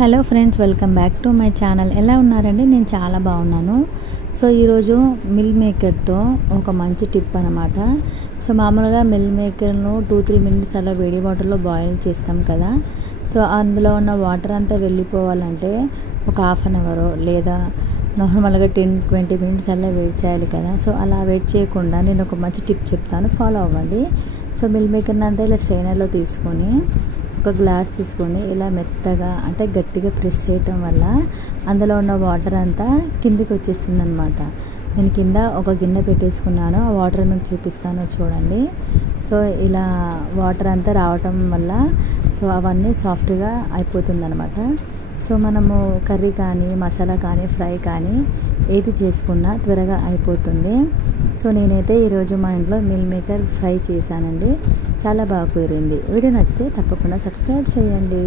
Hello friends, welcome back to my channel. ఎలా ఉన్నారండి? నేను చాలా బాగున్నాను. సో ఈరోజు మిల్ మేకర్తో ఒక మంచి టిప్ అనమాట. సో మామూలుగా మిల్ మేకర్ను 2-3 మినిట్స్ అలా వేడి వాటర్లో బాయిల్ చేస్తాం కదా. సో అందులో ఉన్న వాటర్ అంతా వెళ్ళిపోవాలంటే ఒక హాఫ్ అన్ అవర్ లేదా నార్మల్గా 10-20 మినిట్స్ అలా వెయిట్ చేయాలి కదా. సో అలా వెయిట్ చేయకుండా నేను ఒక మంచి టిప్ చెప్తాను, ఫాలో అవ్వండి. సో మిల్ మేకర్ని అంతా ఇలా స్ట్రైనర్లో తీసుకొని ఒక గ్లాస్ తీసుకొని ఇలా మెత్తగా అంటే గట్టిగా ప్రెస్ చేయటం వల్ల అందులో ఉన్న వాటర్ అంతా కిందికి వచ్చేస్తుంది అనమాట. నేను కింద ఒక గిన్నె పెట్టేసుకున్నాను, ఆ వాటర్ మీకు చూపిస్తాను చూడండి. సో ఇలా వాటర్ అంతా రావటం వల్ల సో అవన్నీ సాఫ్ట్గా అయిపోతుంది అనమాట. సో మనము కర్రీ కానీ మసాలా కానీ ఫ్రై కానీ ఏది చేసుకున్నా త్వరగా అయిపోతుంది. సో నేనైతే ఈరోజు మా ఇంట్లో మిల్ మేకర్ ఫ్రై చేశానండి, చాలా బాగా కుదిరింది. వీడియో నచ్చితే తప్పకుండా సబ్స్క్రైబ్ చేయండి.